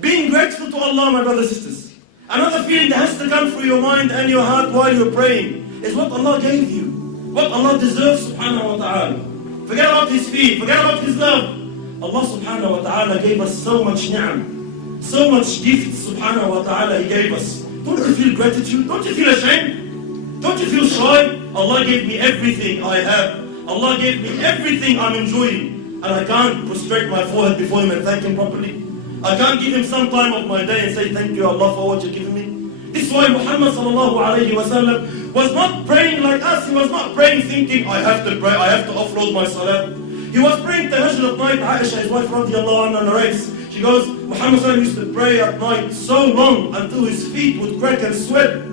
Being grateful to Allah, my brothers and sisters. Another feeling that has to come through your mind and your heart while you're praying is what Allah gave you. What Allah deserves, subhanahu wa ta'ala. Forget about His feet, forget about His love. Allah subhanahu wa ta'ala gave us so much ni'am, so much gifts, subhanahu wa ta'ala, He gave us. Don't you feel gratitude? Don't you feel ashamed? Don't you feel shy? Allah gave me everything I have. Allah gave me everything I'm enjoying. And I can't prostrate my forehead before Him and thank Him properly. I can't give Him some time of my day and say thank you Allah for what you're giving me. This is why Muhammad sallallahu alayhi wa sallam was not praying like us. He was not praying thinking, I have to pray, I have to offload my salah. He was praying tahajjud at night. Aisha, his wife, radiallahu anha, narrates. She goes, Muhammad sallallahu used to pray at night so long until his feet would crack and sweat.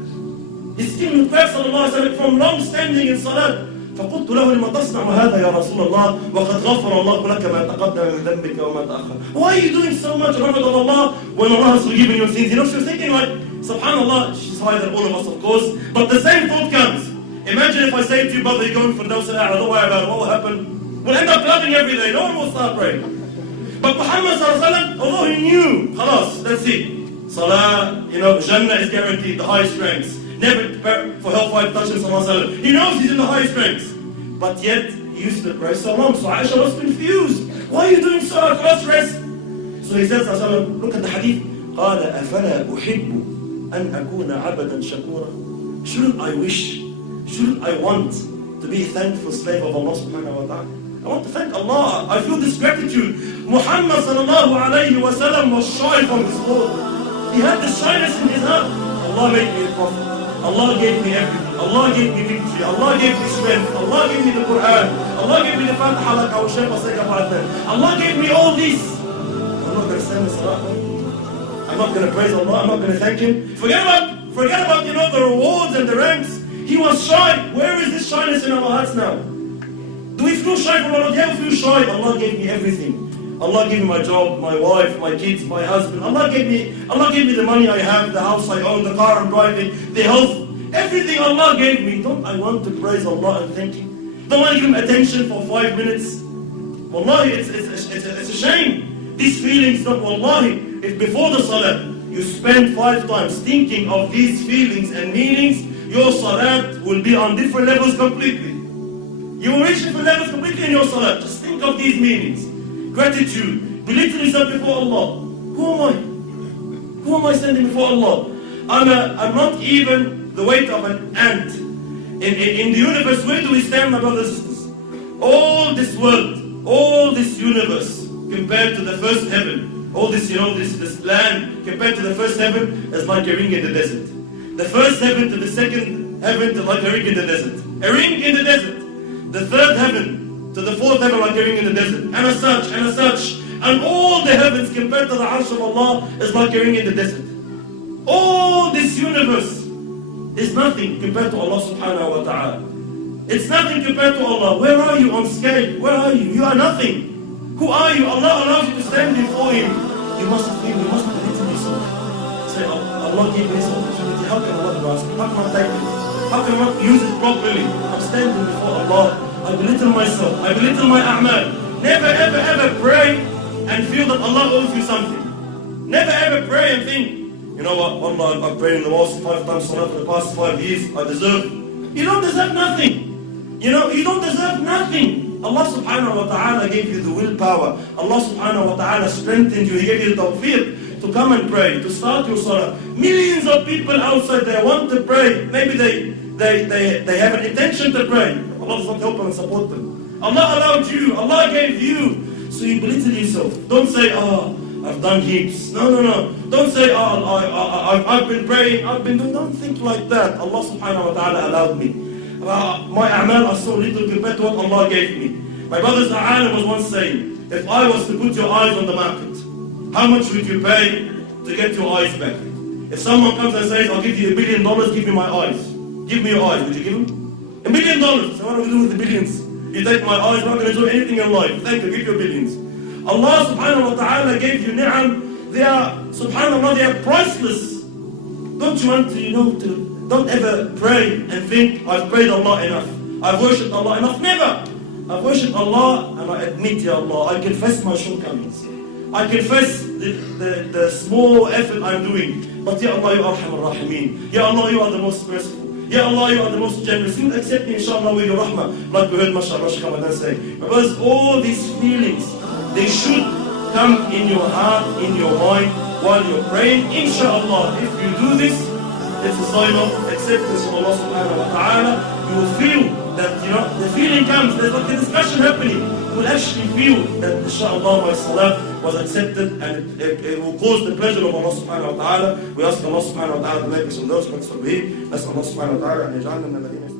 His skin would crack, sallallahu alayhi wa sallam, from long standing in salah. فقلت له لما تصنع هذا يا رسول الله وقد غفر الله لك ما تقدم من ذنبك وما تأخر. Why are you doing so much, Prophet of Allah, when Allah has forgiven your sins? You know, she was thinking like, subhanallah, she's higher than all of us, of course, but the same thought comes. Imagine if I say to you, brother, you're going for Firdaus al-A'la, don't worry about it, what will happen? We'll end up clubbing every day, no one will start praying. But Muhammad sallallahu alaihi wasallam, although he knew, khalas, let's see, salah, you know, Jannah is guaranteed, the highest ranks. Never prepare for hellfire to touch Him, sallallahu alaihi wasallam. He knows he's in the highest ranks. But yet, he used to pray so long. So Aisha was confused. Why are you doing so? Let's rest. So he says, look at the hadith. قال أفلا أحب أن أكون عبدا شكورا. Shouldn't I wish, shouldn't I want to be a thankful slave of Allah subhanahu wa ta'ala? I want to thank Allah. I feel this gratitude. Muhammad sallallahu alayhi wa sallam was shy from his Lord. He had the shyness in his heart. Allah made me a prophet. Allah gave me everything. Allah gave me victory. Allah gave me strength. Allah gave me the Quran. Allah gave me the Fatiha like our Sheikh was saying about that. Allah gave me all this. I'm not going to stand in salah. I'm not going to praise Allah. I'm not going to thank Him. Forget about, you know, the rewards and the ranks. He was shy. Where is this shyness in our hearts now? Do we feel shy from Allah? Yeah, we feel shy. Allah gave me everything. Allah gave me my job, my wife, my kids, my husband. Allah gave me the money I have, the house I own, the car I'm driving, the health. Everything Allah gave me. Don't I want to praise Allah and thank Him? Don't I give Him attention for 5 minutes? Wallahi, it's a shame. These feelings, not wallahi. If before the salah, you spend 5 times thinking of these feelings and meanings, your salat will be on different levels completely. You will reach different levels completely in your salat. Just think of these meanings. Gratitude, belittle yourself before Allah. Who am I? Who am I standing before Allah? I'm not even the weight of an ant. In the universe, where do we stand, my brothers and sisters? All this world, all this universe, compared to the first heaven, all this, you know, this land, compared to the first heaven, is like a ring in the desert. The first heaven to the second heaven is like a ring in the desert. A ring in the desert. The third heaven to the fourth heaven like a ring in the desert, and as such, and as such. And all the heavens compared to the arsh of Allah is like a ring in the desert. All this universe is nothing compared to Allah subhanahu wa ta'ala. It's nothing compared to Allah. Where are you on scale? Where are you? You are nothing. Who are you? Allah allows you to stand before Him. You must feel, you must believe in yourself. Say, Allah gave me this opportunity. How can Allah grasp it? How can I take it? How can I use it properly? I'm standing before Allah. I belittle myself. I belittle my a'mal. Never ever ever pray and feel that Allah owes you something. Never ever pray and think, you know what, Allah, I've prayed in the mosque 5 times salah for the past 5 years. I deserve. You don't deserve nothing. You know, you don't deserve nothing. Allah subhanahu wa ta'ala gave you the willpower. Allah subhanahu wa ta'ala strengthened you. He gave you the tawfiq to come and pray, to start your salah. Millions of people outside there want to pray. Maybe they have an intention to pray. Allah does not help them and support them. Allah allowed you. Allah gave you. So you belittle yourself. Don't say, I've done heaps. No. Don't say, I've been praying, I've been doing. Don't think like that. Allah subhanahu wa ta'ala allowed me. My a'mal are so little compared to what Allah gave me. My brother's a'alim was once saying, if I was to put your eyes on the market, how much would you pay to get your eyes back? If someone comes and says, I'll give you $1 billion, give me my eyes. Give me your eyes. Would you give him? $1 million. So what do we do with the billions? You take my eyes, I'm not going to do anything in life. Thank you, give your billions. Allah subhanahu wa ta'ala gave you ni'am. They are, subhanallah, they are priceless. Don't you want to, you know, don't ever pray and think, I've prayed Allah enough. I've worshipped Allah enough. Never. I've worshipped Allah and I admit, Ya Allah, I confess my shortcomings. I confess the small effort I'm doing. But Ya Allah, you are Arhamar Rahimeen. Ya Allah, you are the most merciful. Ya Allah, you are the most generous. You will accept me, inshallah, with your rahmah. Like we heard, mashallah, Sheikh Ramadan say. Because all these feelings, they should come in your heart, in your mind, while you're praying. Inshallah, if you do this, it's a sign of acceptance from Allah subhanahu wa ta'ala. You will feel that, the feeling comes, there's like a discussion happening. You will actually feel that, inshallah, my salah was accepted, and it will cause the pleasure of Allah subhanahu wa ta'ala. We ask Allah subhanahu wa ta'ala to make us from those who are. نسأل الله سبحانه وتعالى أن يجعلنا من الذين